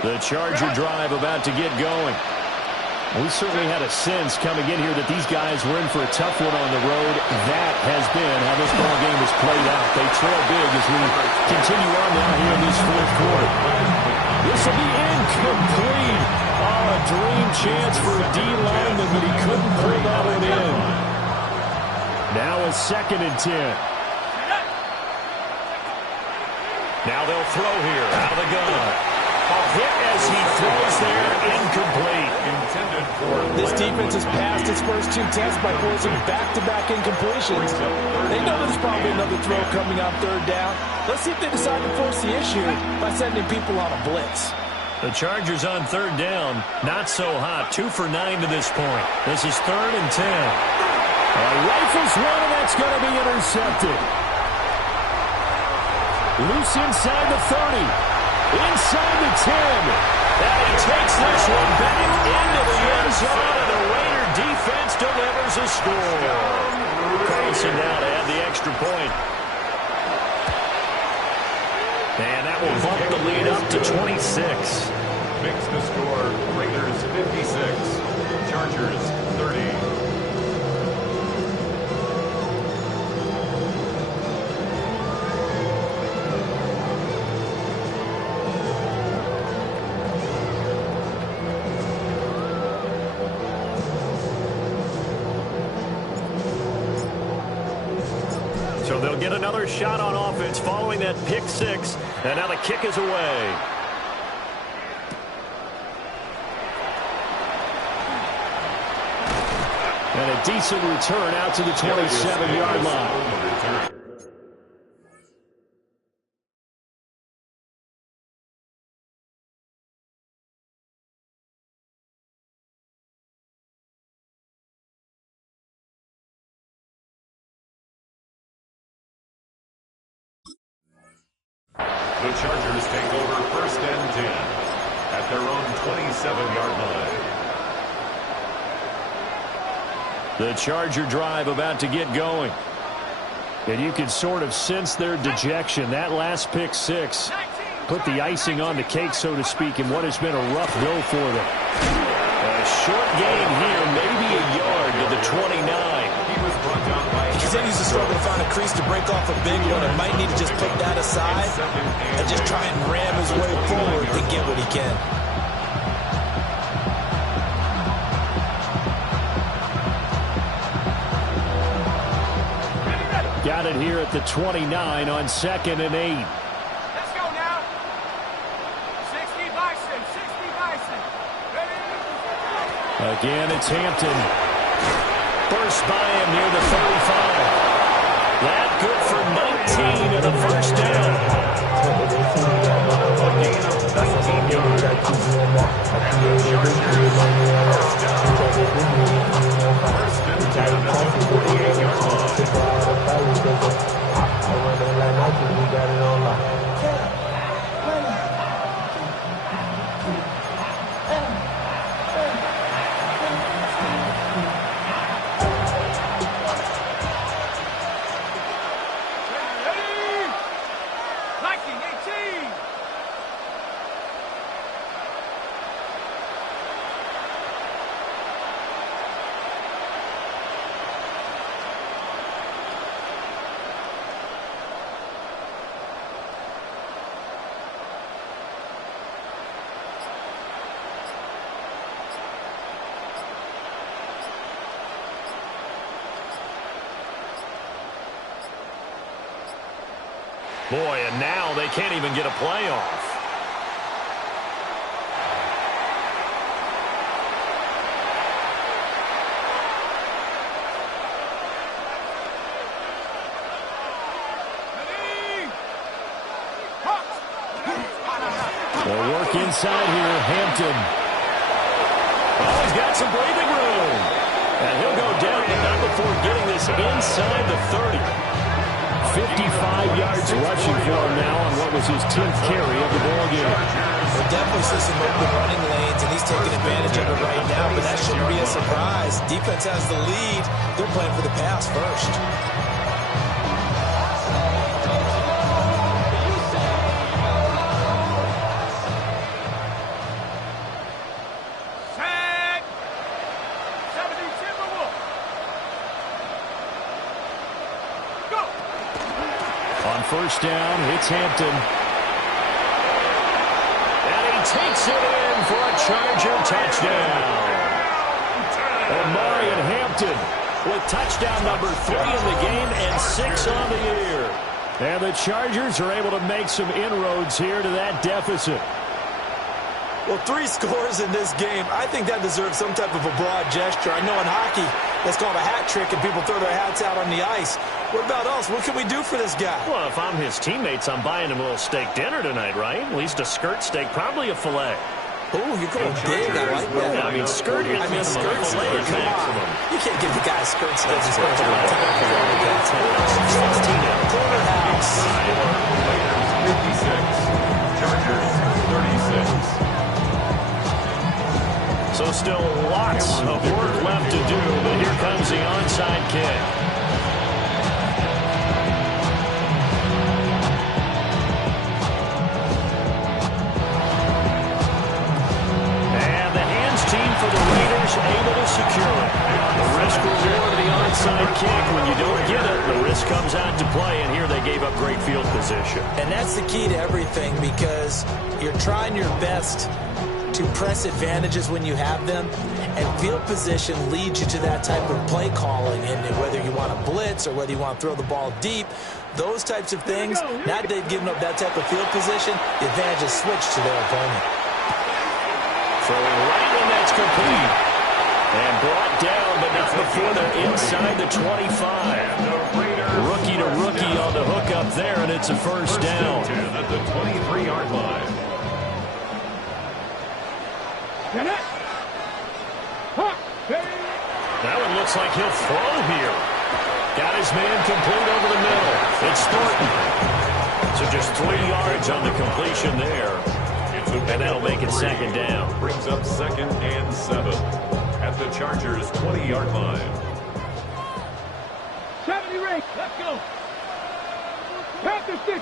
The Charger drive about to get going. We certainly had a sense coming in here that these guys were in for a tough one on the road. That has been how this ball game has played out. They trail big as we continue on now here in this fourth quarter. This will be incomplete. Oh, a dream chance for a D lineman, but he couldn't pull that one in. Now a 2nd and 10. Now they'll throw here out of the gun. A hit as he throws there, incomplete. This defense has passed its first 2 tests by forcing back-to-back incompletions. They know there's probably another throw coming on 3rd down. Let's see if they decide to force the issue by sending people on a blitz. The Chargers on 3rd down, not so hot. 2 for 9 to this point. This is 3rd and 10. Rifles one, and that's going to be intercepted. Loose inside the 30. Inside the 10. And he takes this one back into the end zone, and the Raider defense delivers a score. Carlson now to add the extra point. And that will bump the lead up to 26. Makes the score Raiders 56, Chargers 30. So they'll get another shot on offense following that pick 6. And now the kick is away. And a decent return out to the 27-yard line. The Chargers take over 1st and 10 at their own 27-yard line. The Charger drive about to get going. And you can sort of sense their dejection. That last pick 6 put the icing on the cake, so to speak, in what has been a rough go for them. A short gain here, maybe a yard to the 29. He continues to struggle to find a crease to break off a big one, and might need to just put that aside and just try and ram his way forward to get what he can. Got it here at the 29 on 2nd and 8. Let's go now. 60 Bison, 60 Bison. Ready? Again, it's Hampton. Burst by him near the 35. That good for 19 and a first down. A gain of 19 yards. And the Chargers first and 10 at the 48-yard line. Boy, and now they can't even get a play off. They'll work inside here, Hampton. Oh, he's got some breathing room. And he'll go down, but not before getting this inside the 30. 55 yards rushing for him now on what was his 10th carry of the ballgame. We'll definitely see some open running lanes, and he's taking advantage of it right now, but that shouldn't be a surprise. Defense has the lead. They're playing for the pass first. First down, it's Hampton. And he takes it in for a Charger touchdown. Omarion Hampton with touchdown number 3 in the game and 6 on the year. And the Chargers are able to make some inroads here to that deficit. Well, 3 scores in this game. I think that deserves some type of a broad gesture. I know in hockey, that's called a hat trick, and people throw their hats out on the ice. What about us? What can we do for this guy? Well, if I'm his teammates, I'm buying him a little steak dinner tonight, right? At least a skirt steak, probably a filet. Oh, you're going big. I like that. Yeah, I mean, skirt is skirt steak. Come on. You can't give the guy a skirt steak. He's supposed to be 16 at Porterhouse. 56. Chargers 36. So still lots of work left to do, but here comes the onside kick. And the hands team for the Raiders able to secure it. The risk reward of the onside kick. When you don't get it, the risk comes out to play, and here they gave up great field position. And that's the key to everything, because you're trying your best to press advantages when you have them, and field position leads you to that type of play calling, and whether you want to blitz or whether you want to throw the ball deep, those types of things. Now that they've given up that type of field position, the advantage is switched to their opponent. Throwing right, and that's complete. And brought down, but not before they're inside the 25. Rookie to rookie on the hook up there, and it's a first down. At the 23-yard line. That one looks like he'll throw here. Got his man complete over the middle. It's Thornton. So just 3 yards on the completion there. And that'll make it second down. Brings up 2nd and 7 at the Chargers' 20-yard line. 70 ring. Let's go. Panther 6.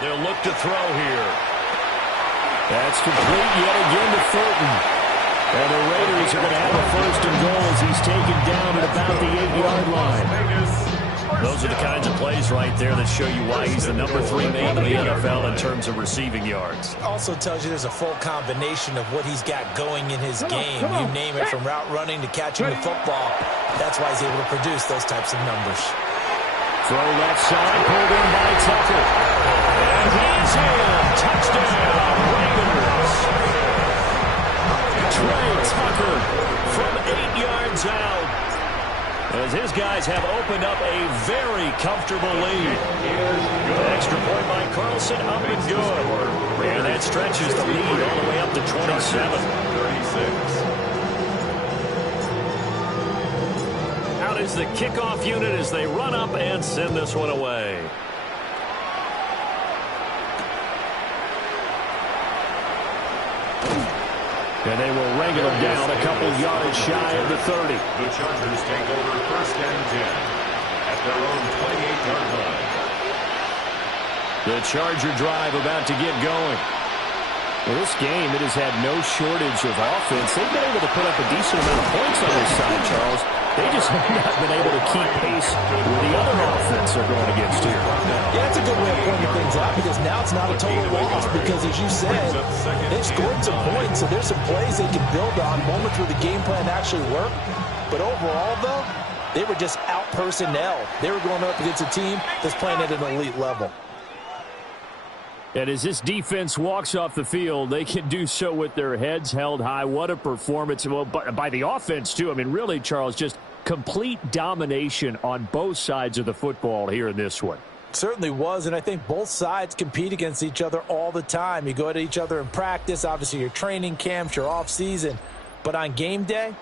They'll look to throw here. That's complete yet again to Thornton. And the Raiders are going to have a first and goal as he's taken down at about the 8-yard line. Those are the kinds of plays right there that show you why he's the number 3 man in the NFL in terms of receiving yards. Also tells you there's a full combination of what he's got going in his game. You name it, from route running to catching the football. That's why he's able to produce those types of numbers. Throw left side, pulled in by Tucker. And he's in. Touchdown, Raiders. Trey Tucker from 8 yards out, as his guys have opened up a very comfortable lead. Extra point by Carlson, up and good. And that stretches the lead all the way up to 27. 36. Out is the kickoff unit as they run up and send this one away. And they will wrangle them down a couple yards shy of the 30. The Chargers take over 1st and 10 at their own 28-yard line. The Charger drive about to get going. Well, this game, it has had no shortage of offense. They've been able to put up a decent amount of points on this side, Charles. They just have not been able to keep pace with the other offense they're going against here. Yeah, that's a good way of pointing things out, because now it's not a total loss, because as you said, they've scored some points, so there's some plays they can build on, moments where the game plan actually worked. But overall, though, They were just out personnel. They were going up against a team that's playing at an elite level. And as this defense walks off the field, they can do so with their heads held high. What a performance by the offense, too. I mean, really, Charles, just complete domination on both sides of the football here in this one. Certainly was, and I think both sides compete against each other all the time. You go at each other in practice, obviously your training camps, your off-season. But on game day,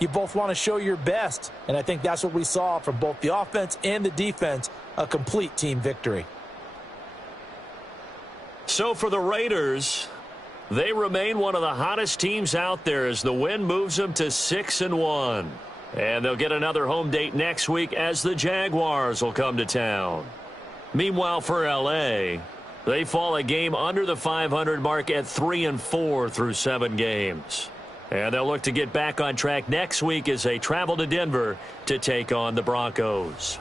you both want to show your best. And I think that's what we saw from both the offense and the defense, a complete team victory. So for the Raiders, they remain one of the hottest teams out there as the win moves them to 6-1. And they'll get another home date next week as the Jaguars will come to town. Meanwhile, for L.A., they fall a game under the 500 mark at 3-4 through 7 games. And they'll look to get back on track next week as they travel to Denver to take on the Broncos.